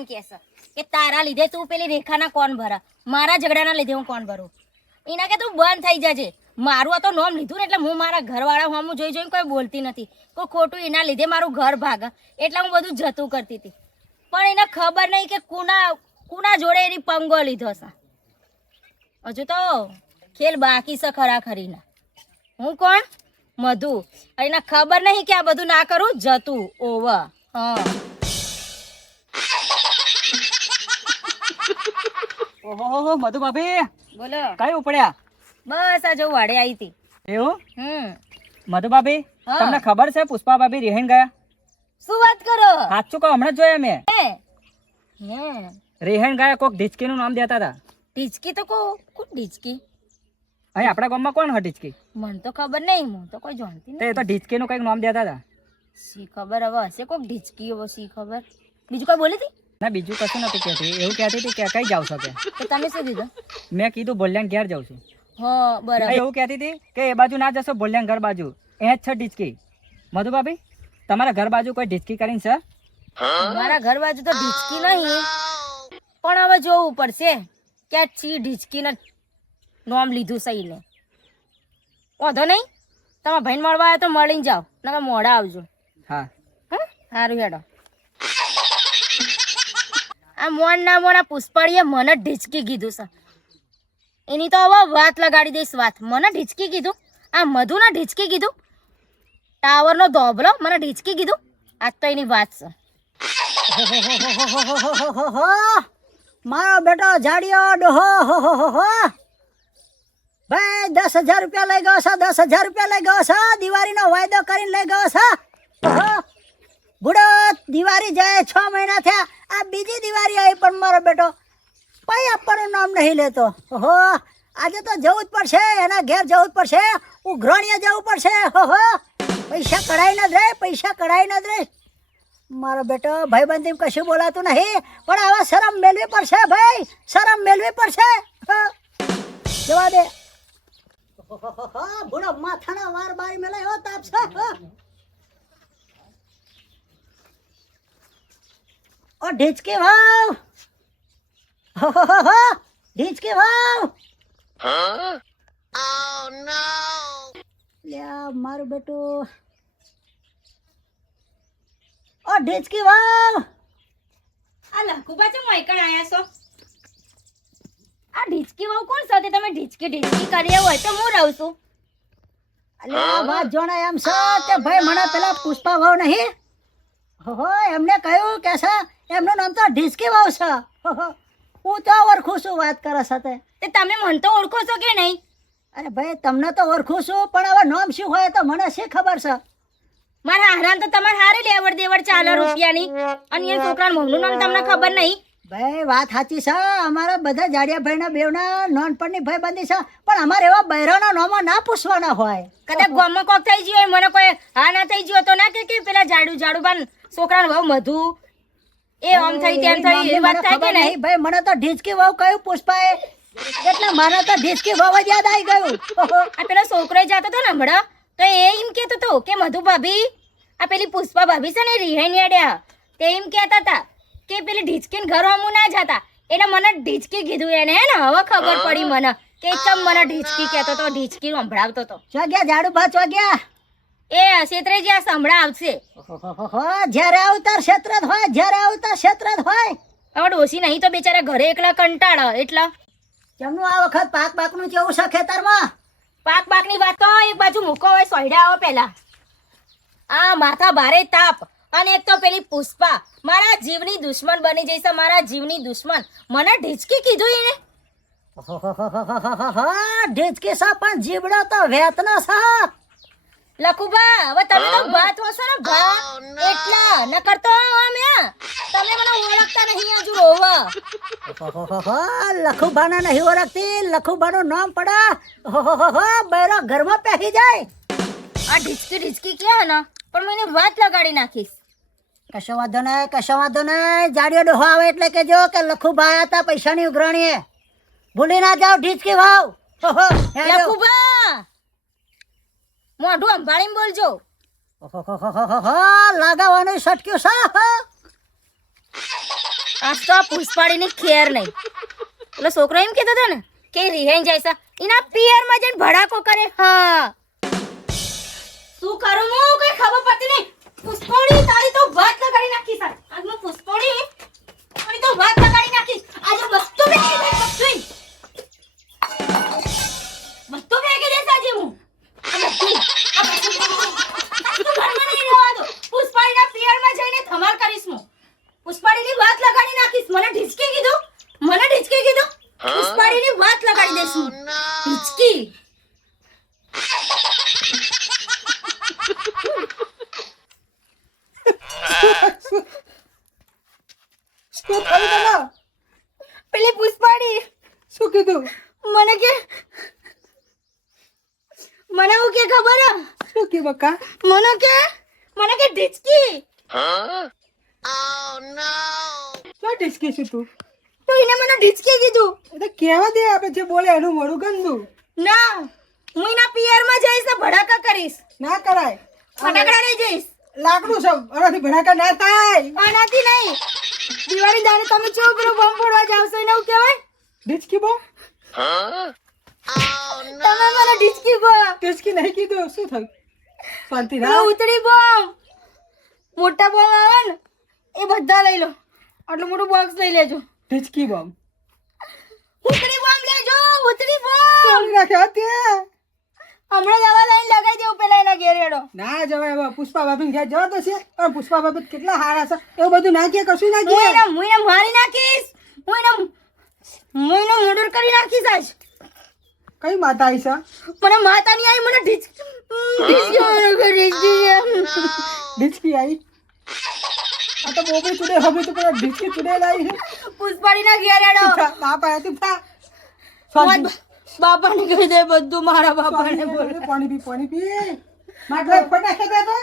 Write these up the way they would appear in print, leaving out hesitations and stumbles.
એમ કહે છે કે તારા લીધે તું પેલી રેખાના કોણ ભરા, મારા ઝઘડાના લીધે હું કોણ ભરું. એના કે તું બંધ થઈ જજે. મારું આ તો નોમ લીધું ને એટલે હું મારા ઘરવાળા હું જોઈ જોઈને કોઈ બોલતી નથી. કોઈ ખોટું એના લીધે મારું ઘર ભાગે એટલે હું બધું જતું કરતી હતી. પણ એને ખબર નહીં કે કુના જોડે એની પંગો લીધો છે. હજુ તો ખેલ બાકી છે ખરાખરીના. હું કોણ? મધુ. એને ખબર નહીં કે આ બધું ના કરું જતું ઓવર. હા ઓહો મધુ ભાભી બોલો. કઈ ઉપડ્યા? બસ આ જો વાડે આવી હતી. એવું? મધુ ભાભી હા. તમને ખબર છે પુષ્પા ભાભી રિહાઈને ગયા? શું વાત કરો? સાચું કહો, હમણાં જ જોયા મેં. હે રિહાઈને ગયા. કોક ઢીચકીનું નામ દેતા હતા. ઢીચકી તો કોણ ઢીચકી? અહીં આપણા ગામમાં કોણ હોય ઢીચકી? મને તો ખબર નહીં, હું તો કોઈ જાણતી તો નહીં. એ તો ઢીચકીનું કંઈક નામ દેતા હતા. શી ખબર હવે હશે કોક ઢીચકી હવે શી ખબર. બીજું કોઈ બોલી હતી? ના બીજું કશું નતું કહેતી. એવું કહેતી હતી કે કઈ જાવ છો કે? તો તમે શું કીધું? મેં કીધું બોલ્યાને ઘેર જાઉં છું. હા બરાબર. એવું કહેતી હતી કે એ બાજુ ના જશો, બોલ્યાને ઘર બાજુ એ જ છે ઢીચકી. મધુ ભાભી તમારા ઘર બાજુ કોઈ ઢીચકી કરીને છે? મારા ઘર બાજુ તો ઢીચકી નહીં, પણ હવે જોવું પડશે કે આ ચી ઢીચકીને નોમ લીધું સહી ને. વાંધો નહીં, તમારા ભાઈને મળવા આવ્યો તો મળીને જાઓ, નકર મોડા આવજો. હા સારું હેડો. આ મોન ના મોના પુષ્પાળીએ મને ઢીચકી કીધું છે. એની તો હવે વાત લગાડી દઈશ વાત. મને ઢીચકી કીધું, આ મધુને ઢીચકી કીધું, ટાવરનો ધોબલો મને ઢીચકી કીધું. આજ તો એની વાત છે. મારો બેટો જાડિયો ડોહો ભાઈ 10,000 રૂપિયા લઈ ગયો છે. 10,000 રૂપિયા લઈ ગયો છે. દિવાળીનો વાયદો કરીને લઈ ગયો છે. બુડો દિવાળી જાય 6 મહિના થયા. આ બીજી દિવાળી આવી પણ મારો બેટો પૈ આપવાનું નામ નહીં લેતો. ઓહો આજે તો જવું જ પડશે, એના ઘેર જવું જ પડશે, ઉઘરાણીએ જવું પડશે. ઓહો પૈસા કઢાઈ ન જ રહે, પૈસા કઢાઈ ન જ રહે. મારો બેટો ભાઈબંધી કશું બોલાતું નહીં, પણ આવા શરમ મેળવી પડશે ભાઈ, શરમ મેળવી પડશે. જવા દે. બુડો માથાના વાર બારી મેલા એવો તાપ છે. ઓ ઢીચકી વાવ, ઢીચકી વાવ. મારું બેટું ઓ ઢીચકી વાવ. આ લખુબા છે મોયકણ આયા છો. આ ઢીચકી વાવ કોણ સાથે તમે ઢીચકી કરી હોય તો હું રહું છું. અલ્યા વાત જોણે એમ છે કે ભાઈ મને પેલા પુષ્પા વાવ નહીં, હો એમને કહ્યું કે છે એમનું નામ તો ઢીચકી વાવ છે. હું તો ઓળખું છું વાત કરે સાથે. તે તમે મને તો ઓળખો છો કે નહીં? અરે ભાઈ તમને તો ઓળખું છું, પણ હવે નામ શું હોય તો મને શી ખબર છે. મારા હારાન તો તમારે હારી લેવડ દેવડ ચાલે રૂપિયાની, અને એ છોકરાનું મોંનું નામ તમને ખબર નહીં. ભાઈ વાત સાચી છે. અમારા બધા જાડિયા ભાઈના બેવના નાનપણની ભાઈબંધી છે, પણ અમારે એવા બૈરાના નામો ના પૂછવાના હોય. કદાચ ગામમાં કોક થઈ ગયું હોય, મને કોઈ હા ના થઈ ગયું તો ના કે પેલા જાડુબાન છોકરાનો ભાવ મધુ એ આમ થઈ તેમ થઈ એ વાત થાય કે નહીં? ભાઈ મને તો ઢીચકી વાવ કયું પુષ્પાએ, એટલે મને તો ઢીચકી વાવ જ યાદ આવી ગયું. આ પેલો છોકરો જતો હતો ને હમણાં, તો એ એમ કહેતો હતો કે મધુ ભાભી આ પેલી પુષ્પા ભાભી છે ને રિહાઈ અડ્યા, તે એમ કહેતા હતા કે પેલી ઢીચકીને ઘર હમું ના જતા, એટલે મને ઢીચકી કીધું એને. હે ને હવે ખબર પડી મને કે એકદમ મને ઢીચકી કહેતો તો, ઢીચકી સંભળાવતો હતો. ચોગ્યા ઝાડુભા ચોગ્યા. એ ક્ષેત્રે જ્યાં સંભળા આવશે. જ્યારે આવતાર ક્ષેત્ર જ હોય, જ્યારે આવતાર ક્ષેત્ર જ હોય. હવે ડોસી નહીં તો બેચારા ઘરે એકલા કંટાળે. એટલે કેમનું આ વખત પાક બાકનું કેવું છે ખેતરમાં? પાક બાકની વાત તો એક બાજુ મૂકો હોય, સોયડા આવો પેલા. આ માથા ભારે તાપ, અને એક તો પેલી પુષ્પા મારા જીવની દુશ્મન બની જઈશે, મારા જીવની દુશ્મન. મને ઢીચકી કીધું એને. ઢીચકી સા પણ જીબડો તો વેતનો સા. લખુબા હવે તમે તો ભાત હોશો ને ભા, એટલા ન કરતો અમે તમે મને ઓળખતા નહીં હજુ રોવા. લખુબાના નહીં ઓળખતી, લખુબાનું નામ પડા બૈરો ઘરમાં પહેરી જાય. આ ઢીચકી ક્યાં ને, પણ હું એને વાત લગાડી નાખીશ. કશો વાંધો નહીં, કશો વાંધો નહીં. જાડિયો ડોહો આવે એટલે કેજો કે લખુબા આયા હતા પૈસાની ઉઘરાણીએ. ભૂલી ના જાવ ઢીચકી વાવ. લખુબા મોઢું સંભાળીને બોલજો. લાગાવાનું સટક્યું સા. આજ તો આ પુષ્પાડીની ખેર નહીં. એટલે છોકરો એમ કહેતો હતો ને કે રિહાઈ જાય છે એના પિયરમાં જઈને ભડાકો કરે. હા શું કરું હું કઈ ખબર પડતી નહીં. પુષ્પાડી તારી તો વાત લગાડી નાખી સર. આજ હું પુષ્પાડી તારી તો વાત લગાડી નાખી. આજે વસ્તુ ફેંકી દે વસ્તુ ફેંકી દે આજે હું. આ તું ઘરમાં નહીં રહેવા દો. પુષ્પાડીના પિયરમાં જઈને ધમાલ કરીશ હું. પુષ્પાડીની વાત લગાડી નાખીશ. મને ઢીચકી કીધું. પુષ્પાડીની વાત લગાડી દઈશ હું. ઢીચકી. શું થયું તને? પેલી પુષ્પાડી શું કીધું? મને કે મને હું કે ખબર હે? શું કે બકા? મને કે ઢીચકી. શું ડિસ્કી છું તું? તો એને મને ઢીચકી કીધું. એ તો કહેવા દે, આપણે જે બોલે એનું મોઢું ગંદુ ના હું એના પિયરમાં જઈશ ને ભડાકા કરીશ. ના કરાય. ફટાકડા લઈ જઈશ. લાકડું સૌ આનાથી ભડાકા ના થાય. આનાથી નહીં. દિવાળી દાડે તમે ચો પેલો બોમ્બ ફોડવા જાવ છો એને એવું કહેવાય? ડિસ્કી બો તમે મને ઢીચકી કહો. ડિસ્કી નહીં કીધું. શું થયું? શાંતિ પેલો રાખ. ઉતરી બોમ્બ મોટા બોમ્બ આવે ને એ બધા લઈ લો. આટલું મોટું બોક્સ લઈ લેજો. ડિસ્કી બોમ્બ ઉતરી બોમ્બ લેજો. ઉતરી બોમ્બ ચાલી રાખ્યા તે. હમણાં દવા લઈને લગાઈ દેવું પેલા એના ઘેર હેડો. ના જવાય. હવે પુષ્પા ભાભી ઘેર જવા તો છે, પણ પુષ્પા ભાભી કેટલા હારા છે. એવું બધું ના કે કશું ના કે. હું એને મારી નાખીશ. હું એને મર્ડર કરી નાખીશ આજ. કઈ માતા આવી છે? મને માતા ની આવી. મને ઢીચકી ડિસ્કી આવી. આ તો બોબી ચૂડે હવે તો પેલા ડિસ્કી ચૂડે લાવી છે. પુષ્પાડી ના ઘેર હેડો. બાપ આયા તું થા. બાપાને કહી દે બધું. મારા બાપાને બોલ. પાણી પી. માટલા ફટાકે દે તો.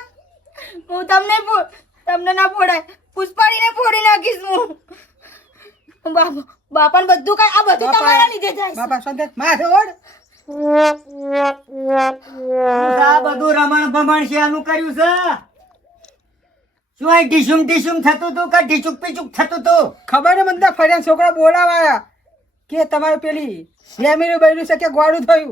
હું તમને ના ફોડાય. પુષ્પાડીને ફોડી નાખીશ હું. બાપાને બધું કઈ આ બધું તમારા લીધે થાય છે. બાપા સંદેશ માથે ઓડ. આ બધું રમણ ભમણ છે આનું કર્યું છે. શું આ ઢીસુમ થતું તું કે ઢીચુક પીચુક થતું તું? ખબર ને બધા ફર્યા છોકરા બોલાવાયા કે તમારે પેલી રેમીનું બૈરું છે કે ગોળું થયું.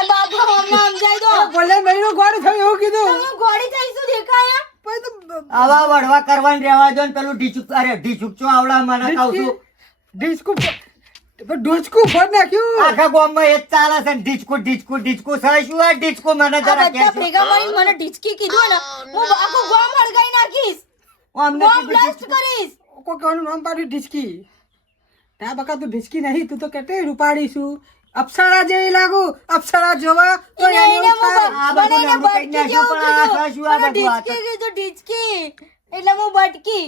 એ બાપા અમને સમજાઈ દો. બોલે બૈરું ગોળું થયું એવું કીધું. તમે ગોળી થઈશું દેખાયા? પણ તો આવા વડવા કરવાનું રહેવા દો ને પેલું ઢીચુક ચો આવડા મને કહું છું. ઢોચકું ફોડ નાખ્યું. આખા ગામમાં એ જ ચાલે છે ને ઢીચકું છે. શું આ ઢીચકું મને આ જરા બધા કહેજો. ભેગા મળીને મને ઢીચકી કીધું ને હું આખું ગામ હળગાઈ નાખીશ. અમને બોમ્બ કીધું બ્લાસ્ટ ઢીચકું. કરીશ. કોઈ કહેવાનું નામ પાડ્યું ઢીચકી. ત્યાં બકા તું ઢીચકી નહીં, તું તો કેટલી રૂપાડી છું. અપ્સરા જેવી લાગુ. અપ્સરા જોવા તો એને એને એવું થાય. આ બધું મને એને નવરું કરી બટકી નાખ્યું, જેવું પણ આ કીધું. શું આ મને બધું આ ઢીચકી કીધું. ઢીચકી એટલે હું બટકી.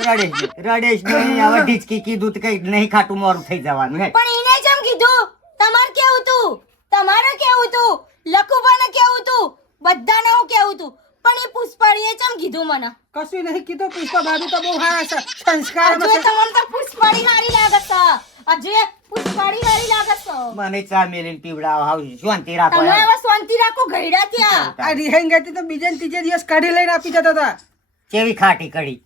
રડેશ નહીં. હવે ઢીચકી કીધું તો કઈ નહીં ખાટું મોરું થઈ જવાનું હે. પણ એને જેમ કીધું. તમારે કેવું તું? તમારે કેવું તું? લખુભાને કેવું તું? બધાને હું કેવું તું? પણ એ પુષ્પાડીએ જેમ કીધું મને. કશું નહીં કીધું. પુષ્પા ભાભી તો બહુ હારા છે. સંસ્કાર હજુ તમને તો પુષ્પાડી હારી લાગે છે. હજુ પુષ્પાડી હારી લાગે છે. મને ચા મેલીને પીવડાવો. હાવ શાંતિ રાખો તમે યાર. હવે શાંતિ રાખો. ઘરડા ત્યાં આ રિહાઈ ગઈ તો બીજા ને ત્રીજે દિવસ કાઢી લઈને આપી જતા હતા. કેવી ખાટી કડી.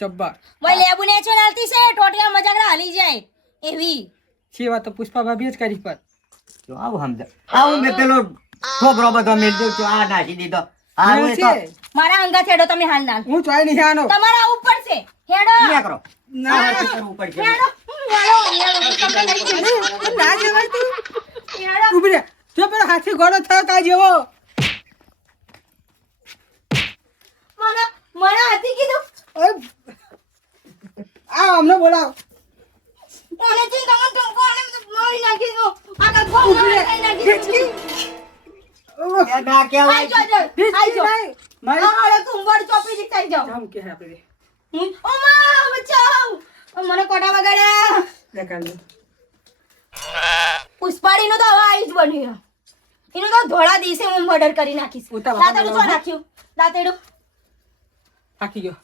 જબ્બર. ભાઈ લેબુ ને છે નાલતી છે ટોટિયા મજાકડા હાલી જાય એવી. સેવા તો પુષ્પા ભાભી જ કરી પર. જો આવું સમજ. આવું મેં પેલો ઠોકરો બધો મેળ દઉં છું. આ નાખી દીધો. હારું એ તો મારા અંગા હેડો તમે હાલ ના. હું ચોય નહીં આનો. તમારા ઉપર છે હેડો. ક્યાં કરો? ના આ કરવું પડશે. હેડો હેડો તમને લઈ જઈશ. ના જવાય તું. હેડો. ઉભી રહે. જો પેલો હાથી ઘોડો થયો તા જેવો. મને હતી કીધું. ઓય. આ અમને બોલાવ. મને ચીન તમને ટમકો અને મારી નાખી દો. આખા ગોમ મારી નાખી દો. ઢીચકી. એ ના કહેવાય. આઈ જાઓ આઈ ઢીચકી જાઓ. નહીં. મારી હા અરે કુંભળ ચોપી દીખાઈ જાઓ. જામ કે આપણે. ઓ માં બચાવ. મને કોટા વગાડ્યા. દેખાડ લે. પુષ્પાડીનું તો હવે આઈ જ બન્યું. એનું તો ધોળા દિવસે હું મર્ડર કરી નાખીશ. ઉતાવળ માં દાંતેડું શું નાખ્યું? દાંતેડું. થાકી ગયો.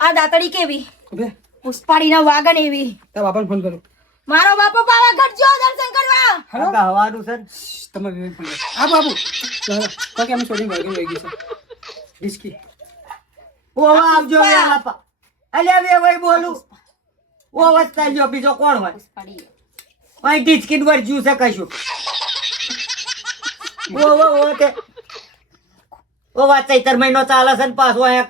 આ દાંતડી કેવી? ઉભે. પુષ્પાડીના વાગન એવી. તારા બાપાને ફોન કરું. મારો બાપો પાવાગઢ જો દર્શન કરવા. હેલો. આ હવાનું સર. તમે વિવેક ફોન કરો. હા બાબુ. તો કે અમે છોડીને ભાગી ગઈ છે. ડિસ્કી. ઓવા આવજો વેલા પા અલ્યા વે વઈ બોલું ઓ વસ્તા જો બીજો કોણ હોય પુષ્પાડી અહીં ડિસ્કિન વર્જ્યું છે કશું ઓ તે ઓ વાત ચૈતર મહિનો ચાલે છે ને પાછો અહીંયા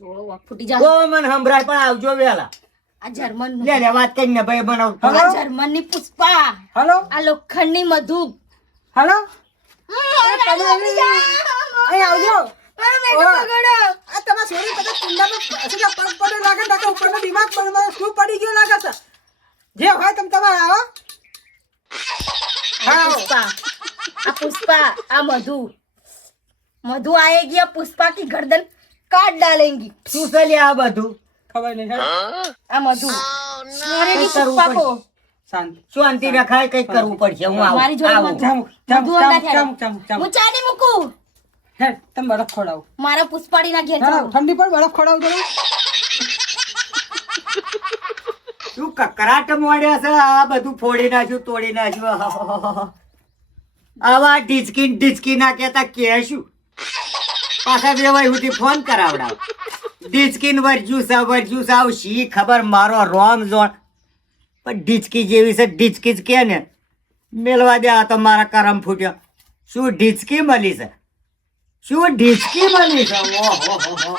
જો ફૂટી જા ઓ મને સંભળાય પણ આવજો વેલા આ જર્મન લે લે વાત કરીને ભાઈ બનાવ આ જર્મનની પુષ્પા હલો આ લોખંડની મધુ હલો અહીં આવજો આ તમારા સોરી બધા કુંડામાં સીધા પગ પડે લાગે નાખે ઉપરનો દિમાગ પર મારો શું પડી ગયો લાગે છે જે હોય તમે તમારે આવો पुष्पा आ पुष्पा आ मधु मधु आएगी अब पुष्पा की गर्दन काट डालेंगी શું છે લે આ બધું ખબર નહીં आ मधु मारेगी करવું पुष्पा को શાંતિ શાંતિ રખાય કઈક કરવું પડશે હું આવું મારી જોડે આવું. મત ચામુક મધુ અંડા ચામુક થયા ચામુક ચામુક હું ચા નહીં મૂકું હે તમે બરફ ખોડાવો મારા પુષ્પાડી ના ઘેર જાઉં ઠંડી પર બરફ ખોડાવો તો શું કકરાટ મોડ્યા છે આ બધું ફોડી નાખ્યું તોડી નાખ્યું આવા ડિચકી ના કેતા કે શું પાછા વેવાય સુધી ફોન કરાવડાવ ડિચકીન વર્જ્યું સાવ શી ખબર મારો રોમ જોણ પણ ડિચકી જેવી છે ડિચકી જ કે ને મેલવા દે આ તો મારા કરમ ફૂટ્યો શું ડિચકી મળી છે શું ડિચકી મળી છે ઓહો